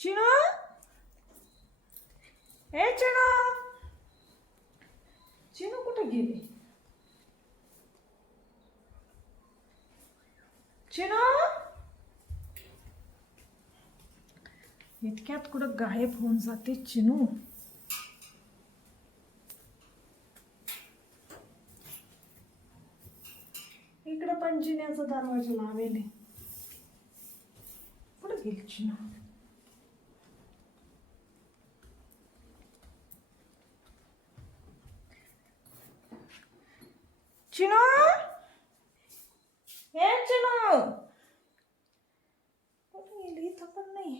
चिनू? ए चिनू! चिनू कुठे गेली? चिनू? इतक्यात कुठं गायब होऊन जाते चिनू? इकडं पण जिन्याचा दरवाजा लावेल. कुठं गेली चिनू? चिनू? हे चिनू! कुठं गेली इथं पण नाही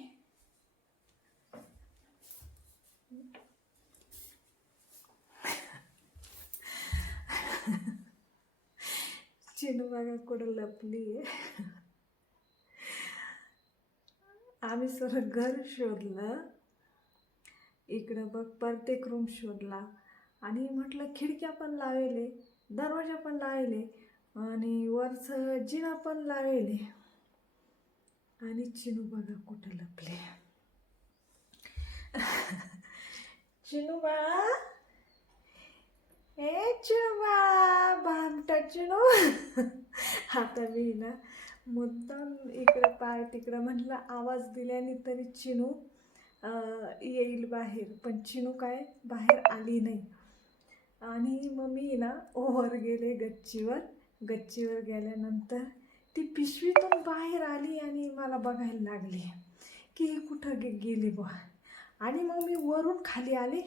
चिनू बघा कुठं लपली आम्ही सगळं घर शोधलं. इकडं बघ प्रत्येक रूम शोधला. आणि म्हटलं खिडक्या पण लावेले. दरवाजा पण लावले आणि वरचं जिना पण लावले. आणि चिनू बघा कुठं लपले. चिनू बाळा ए चिनू बाळा भामटा चिनू. आता मी ना मुद्दाम इकडं पाय तिकडं म्हटलं आवाज दिल्याने तरी चिनू येईल बाहेर. पण चिनू काय बाहेर आली नाही. आणि मग मी ना ओवर गेले गच्चीवर. गच्चीवर गेल्यानंतर ती पिशवीतून बाहेर आली आणि मला बघायला लागली की ही कुठं गे गेली बुवा. आणि मग मी वरून खाली आले.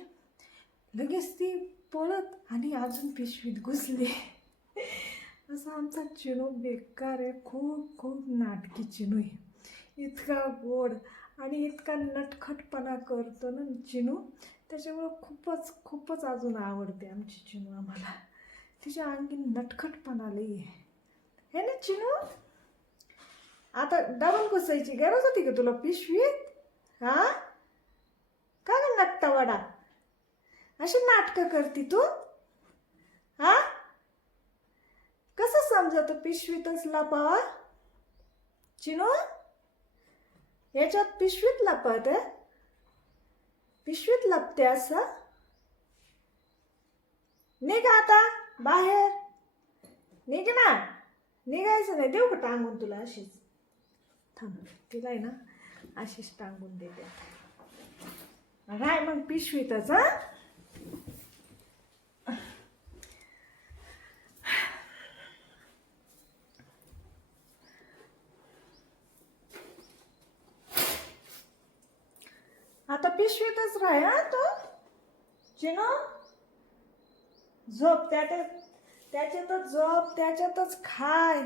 लगेच ती पळत आणि अजून पिशवीत घुसली. असा आमचा चिनू बेकार आहे. खूप खूप नाटकी चिनू आहे. इतका गोड आणि इतका नटखटपणा करतो ना चिनू. त्याच्यामुळं खूपच खूपच अजून आवडते आमची चिनू आम्हाला. तिच्या अंगी नटखटपणा लई आहे. हे ना चिनू? आता डबल घुसायची गरज होती का तुला पिशवीत? हा? का ग नटता वडा? अशी नाटकं करती तू? हा? कसं समजत पिशवीतच लपावा? चिनू? याच्यात पिशवीत लपत आहे पिशवीत लपते असं? निघ आता बाहेर. निघ ना. निघायचं नाही. देऊ का टांगून तुला अशीच? थांब तिला आहे ना अशीच टांगून देते. राय मग पिशवीतच हा आता पिशवीतच राहा तो. चिनो झोप त्याच्यात त्याच्यातच झोप त्याच्यातच खाय.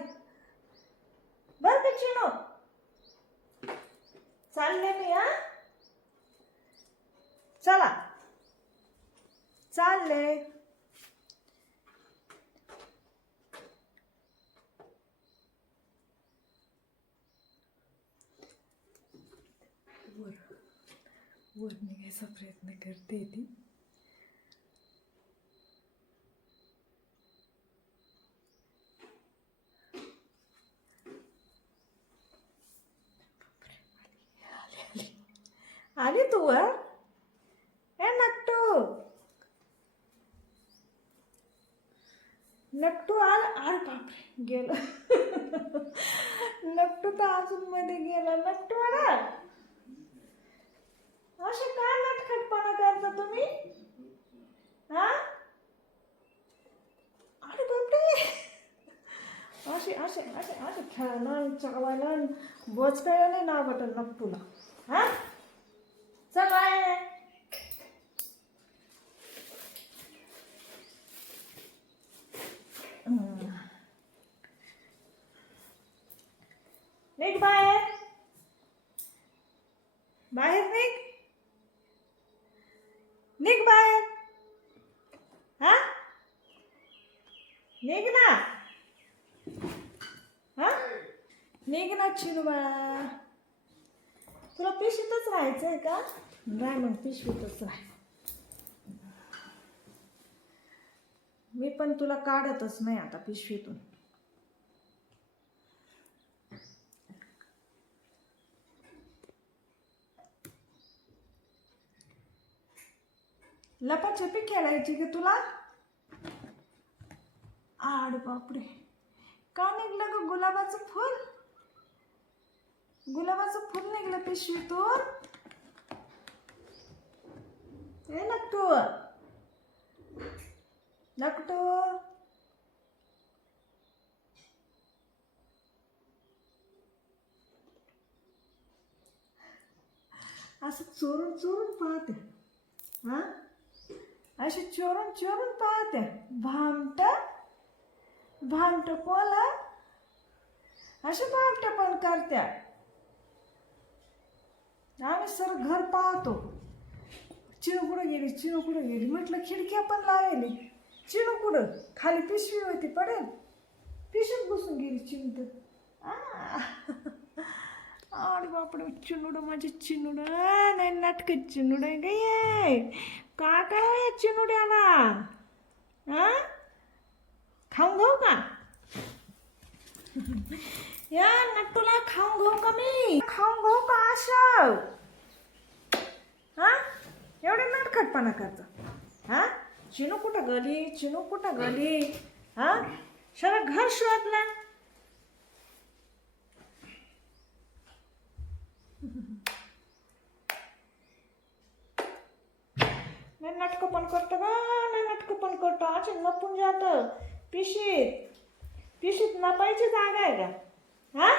बर का चिनो चालले मी हा? चला. चालले वर वर निघायचा प्रयत्न करते ती. आली तू वर ए नट्टू. नट्टू आल आल बापरे गेलं. नट्टू तर अजून मध्ये गेला. नट्टू आला असे काय नटखटपणा करता तुम्ही हा अरे बापरे असे असे असे असे खेळणं चावायला बोचकायला नाही ना बटन नक्टूला हा? चल आहे निघ बाहेर. बाहेर निघ. निघ बाहेर. हा? निघ ना. निघ ना बाळा तुला पिशवीतच राहायचंय का? नाही मग पिशवीतच राह. मी पण तुला काढतच नाही आता पिशवीतून. लपाछपी खेळायची की तुला? आड बापरे. का निघलं ग गुलाबाचं फुल? गुलाबाचं फुल निघलं पिशवीतून. ए नकटू नकटू असं चोरून चोरून पाहते. हा? अशी चोरून चोरून पाहते. भामट. भामट कोला असे भामट पण करत्या. आम्ही सर घर पाहतो. चिनू कुठं गेली चिनू कुठं गेली? म्हटलं खिडक्या पण लावली. चिनू कुठं? खाली पिशवी होती पडेल. पिशवीत बसून गेली चिंत आ. अरे बापडे चिनुड माझे चिनुड नाही नाटक चिनुड आहे का काय चिनुड्याला हा खाऊन घेऊ का? या नट्टूला खाऊन घेऊ का मी? खाऊन घेऊ का असं हा? एवढे नाटकटपणा करतो. हा? चिनू कुठं गली? चिनू कुठं गली? हा? सगळं घर शोधला. नाही नाटकं पण करतो का नाही नाटकं पण करतो. आज लपून जातं. पिशीत. पिशीत नपायची जागा आहे का? हा